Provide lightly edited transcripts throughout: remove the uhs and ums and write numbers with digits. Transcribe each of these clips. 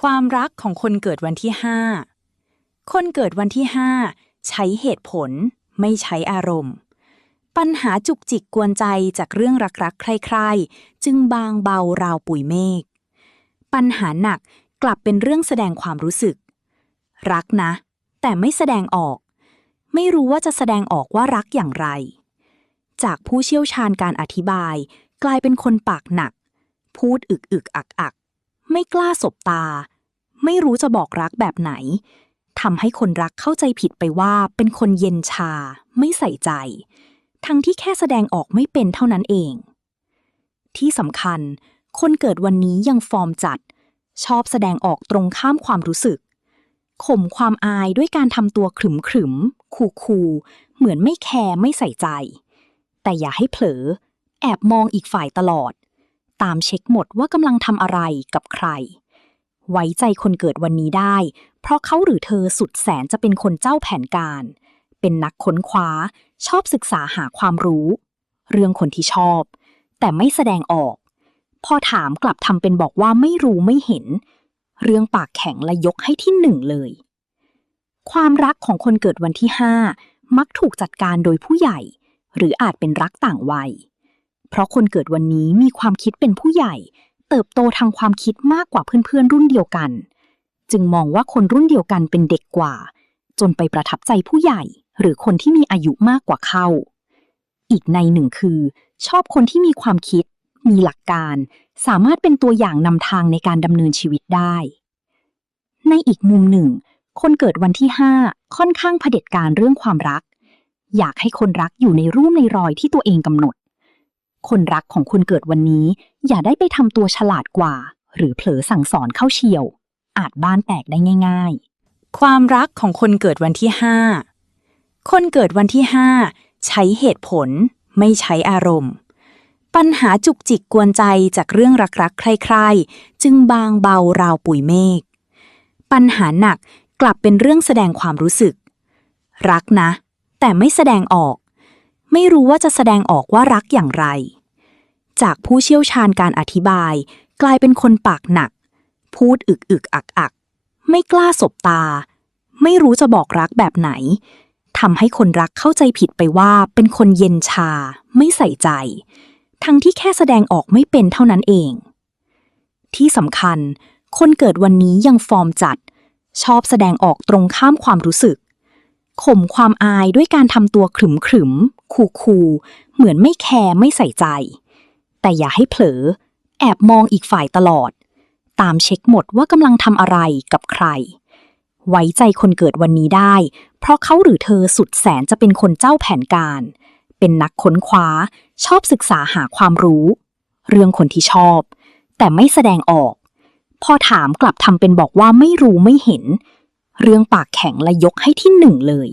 ความรักของคนเกิดวันที่5คนเกิดวันที่5ใช้เหตุผลไม่ใช้อารมณ์ปัญหาจุกจิกกวนใจจากเรื่องรักๆใคร่ๆจึงบางเบาราวปุยเมฆปัญหาหนักกลับเป็นเรื่องแสดงความรู้สึกรักนะแต่ไม่แสดงออกไม่รู้ว่าจะแสดงออกว่ารักอย่างไรจากผู้เชี่ยวชาญการอธิบายกลายเป็นคนปากหนักพูดอึกอักไม่กล้าสบตาไม่รู้จะบอกรักแบบไหนทำให้คนรักเข้าใจผิดไปว่าเป็นคนเย็นชาไม่ใส่ใจทั้งที่แค่แสดงออกไม่เป็นเท่านั้นเองที่สำคัญคนเกิดวันนี้ยังฟอร์มจัดชอบแสดงออกตรงข้ามความรู้สึกข่มความอายด้วยการทำตัวขรึมคูลเหมือนไม่แคร์ไม่ใส่ใจแต่อย่าให้เผลอแอบมองอีกฝ่ายตลอดตามเช็คหมดว่ากำลังทำอะไรกับใครไว้ใจคนเกิดวันนี้ได้เพราะเขาหรือเธอสุดแสนจะเป็นคนเจ้าแผนการเป็นนักค้นคว้าชอบศึกษาหาความรู้เรื่องคนที่ชอบแต่ไม่แสดงออกพอถามกลับทำเป็นบอกว่าไม่รู้ไม่เห็นเรื่องปากแข็งและยกให้ที่1เลยความรักของคนเกิดวันที่5มักถูกจัดการโดยผู้ใหญ่หรืออาจเป็นรักต่างวัยเพราะคนเกิดวันนี้มีความคิดเป็นผู้ใหญ่เติบโตทางความคิดมากกว่าเพื่อนๆรุ่นเดียวกันจึงมองว่าคนรุ่นเดียวกันเป็นเด็กกว่าจนไปประทับใจผู้ใหญ่หรือคนที่มีอายุมากกว่าเขาอีกในหนึ่งคือชอบคนที่มีความคิดมีหลักการสามารถเป็นตัวอย่างนำทางในการดำเนินชีวิตได้ในอีกมุมหนึ่งคนเกิดวันที่5ค่อนข้างเผด็จการเรื่องความรักอยากให้คนรักอยู่ในรูปในรอยที่ตัวเองกำหนดคนรักของคนเกิดวันนี้อย่าได้ไปทำตัวฉลาดกว่าหรือเผลอสั่งสอนเข้าเฉี่ยวอาจบ้านแตกได้ง่ายๆความรักของคนเกิดวันที่5คนเกิดวันที่5ใช้เหตุผลไม่ใช้อารมณ์ปัญหาจุกจิกกวนใจจากเรื่องรักๆใคร่ๆจึงบางเบาราวปุยเมฆปัญหาหนักกลับเป็นเรื่องแสดงความรู้สึกรักนะแต่ไม่แสดงออกไม่รู้ว่าจะแสดงออกว่ารักอย่างไรจากผู้เชี่ยวชาญการอธิบายกลายเป็นคนปากหนักพูดอึกอักไม่กล้าสบตาไม่รู้จะบอกรักแบบไหนทำให้คนรักเข้าใจผิดไปว่าเป็นคนเย็นชาไม่ใส่ใจทั้งที่แค่แสดงออกไม่เป็นเท่านั้นเองที่สำคัญคนเกิดวันนี้ยังฟอร์มจัดชอบแสดงออกตรงข้ามความรู้สึกข่มความอายด้วยการทำตัวขรึมคูลเหมือนไม่แคร์ไม่ใส่ใจแต่อย่าให้เผลอแอบมองอีกฝ่ายตลอดตามเช็คหมดว่ากำลังทำอะไรกับใครไว้ใจคนเกิดวันนี้ได้เพราะเขาหรือเธอสุดแสนจะเป็นคนเจ้าแผนการเป็นนักค้นคว้าชอบศึกษาหาความรู้เรื่องคนที่ชอบแต่ไม่แสดงออกพอถามกลับทำเป็นบอกว่าไม่รู้ไม่เห็นเรื่องปากแข็งและยกให้ที่1เลย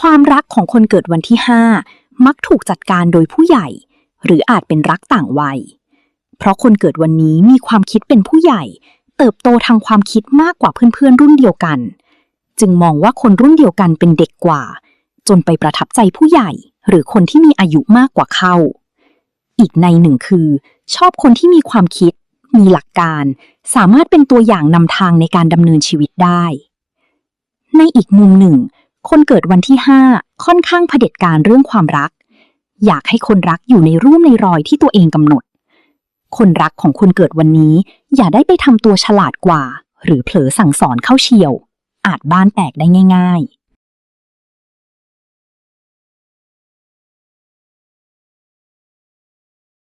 ความรักของคนเกิดวันที่5มักถูกจัดการโดยผู้ใหญ่หรืออาจเป็นรักต่างวัยเพราะคนเกิดวันนี้มีความคิดเป็นผู้ใหญ่เติบโตทางความคิดมากกว่าเพื่อนๆรุ่นเดียวกันจึงมองว่าคนรุ่นเดียวกันเป็นเด็กกว่าจนไปประทับใจผู้ใหญ่หรือคนที่มีอายุมากกว่าเขาอีกในหนึ่งคือชอบคนที่มีความคิดมีหลักการสามารถเป็นตัวอย่างนำทางในการดำเนินชีวิตได้ในอีกมุมหนึ่งคนเกิดวันที่5ค่อนข้างเผด็จการเรื่องความรักอยากให้คนรักอยู่ในรูปในรอยที่ตัวเองกำหนดคนรักของคนเกิดวันนี้อย่าได้ไปทำตัวฉลาดกว่าหรือเผลอสั่งสอนเข้าเฉี่ยวอาจบ้านแตกได้ง่ายๆ